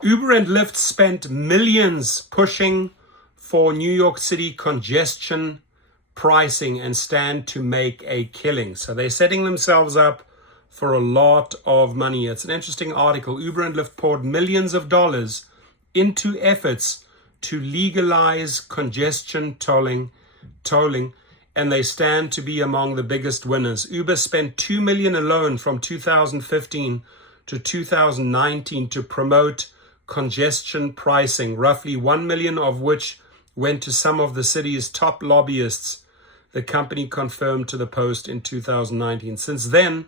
Uber and Lyft spent millions pushing for New York City congestion pricing and stand to make a killing. So they're setting themselves up for a lot of money. It's an interesting article. Uber and Lyft poured millions of dollars into efforts to legalize congestion tolling, and they stand to be among the biggest winners. Uber spent $2 million alone from 2015 to 2019 to promote congestion pricing, roughly $1 million of which went to some of the city's top lobbyists, the company confirmed to the Post in 2019. Since then,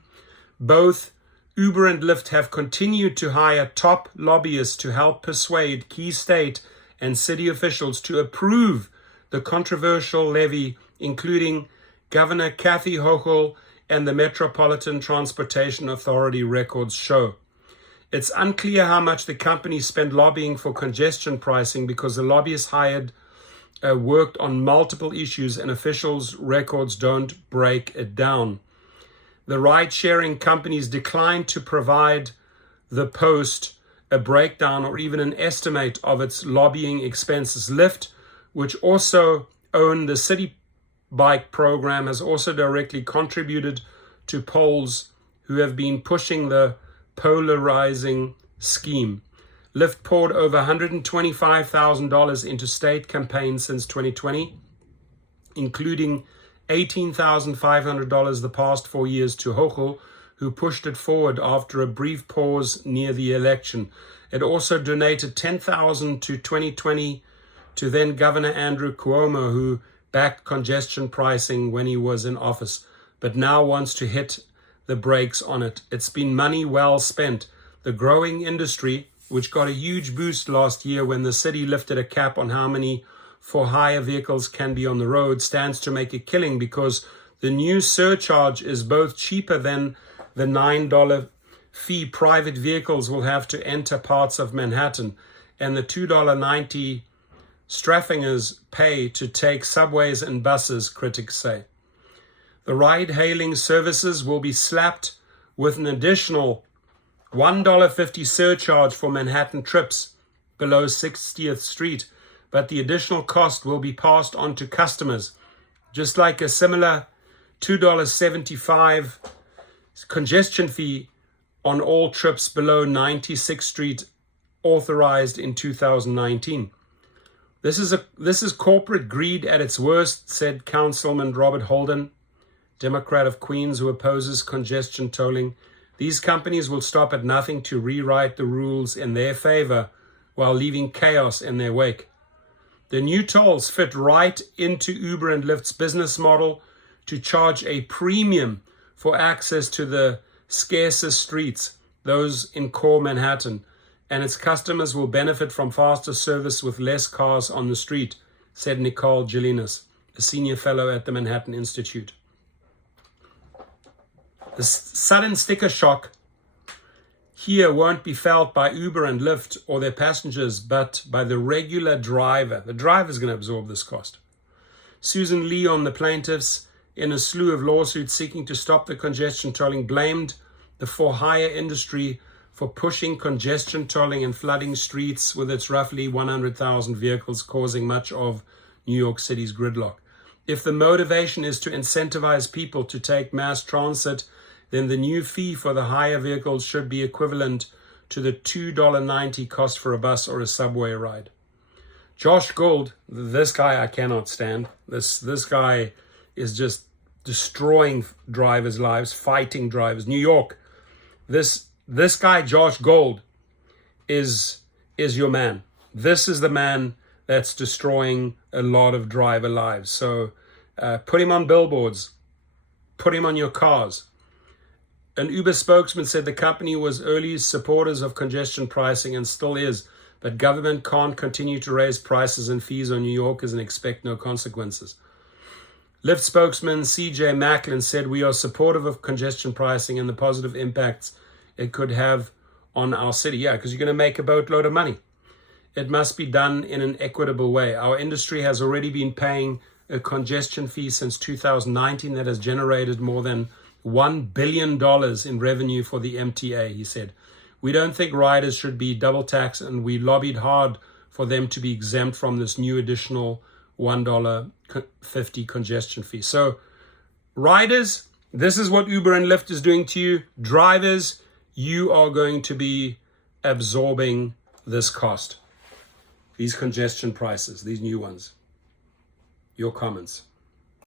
both Uber and Lyft have continued to hire top lobbyists to help persuade key state and city officials to approve the controversial levy, including Governor Kathy Hochul and the Metropolitan Transportation Authority, records show. It's unclear how much the companies spend lobbying for congestion pricing because the lobbyists hired worked on multiple issues and officials' records don't break it down. The ride-sharing companies declined to provide the Post a breakdown or even an estimate of its lobbying expenses. Lyft, which also owned the City Bike program, has also directly contributed to polls who have been pushing the polarizing scheme. Lyft poured over $125,000 into state campaigns since 2020, including $18,500 the past 4 years to Hochul, who pushed it forward after a brief pause near the election. It also donated $10,000 to 2020 to then Governor Andrew Cuomo, who backed congestion pricing when he was in office, but now wants to hit the brakes on it. It's been money well spent. The growing industry, which got a huge boost last year when the city lifted a cap on how many for-hire vehicles can be on the road, stands to make a killing because the new surcharge is both cheaper than the $9 fee private vehicles will have to enter parts of Manhattan, and the $2.90 Straffingers pay to take subways and buses, critics say. The ride-hailing services will be slapped with an additional $1.50 surcharge for Manhattan trips below 60th Street, but the additional cost will be passed on to customers, just like a similar $2.75 congestion fee on all trips below 96th Street authorized in 2019. This is corporate greed at its worst, said Councilman Robert Holden, Democrat of Queens, who opposes congestion tolling. These companies will stop at nothing to rewrite the rules in their favor while leaving chaos in their wake. The new tolls fit right into Uber and Lyft's business model to charge a premium for access to the scarcest streets, those in core Manhattan, and its customers will benefit from faster service with less cars on the street, said Nicole Gelinas, a senior fellow at the Manhattan Institute. The sudden sticker shock here won't be felt by Uber and Lyft or their passengers, but by the regular driver. The driver is going to absorb this cost. Susan Leon, the plaintiffs in a slew of lawsuits seeking to stop the congestion tolling, blamed the for-hire industry for pushing congestion tolling and flooding streets with its roughly 100,000 vehicles, causing much of New York City's gridlock. If the motivation is to incentivize people to take mass transit, then the new fee for the hire vehicles should be equivalent to the $2.90 cost for a bus or a subway ride. Josh Gould, this guy I cannot stand. This guy is just destroying drivers' lives, fighting drivers. New York, this guy, Josh Gould, is your man. This is the man that's destroying a lot of driver lives. So put him on billboards, put him on your cars. An Uber spokesman said the company was early supporters of congestion pricing and still is, but government can't continue to raise prices and fees on New Yorkers and expect no consequences. Lyft spokesman CJ Macklin said, "We are supportive of congestion pricing and the positive impacts it could have on our city." Yeah, because you're going to make a boatload of money. It must be done in an equitable way. Our industry has already been paying a congestion fee since 2019 that has generated more than $1 billion in revenue for the MTA, he said. We don't think riders should be double taxed, and we lobbied hard for them to be exempt from this new additional $1.50 congestion fee. So riders, this is what Uber and Lyft is doing to you. Drivers, you are going to be absorbing this cost, these congestion prices, these new ones. Your comments.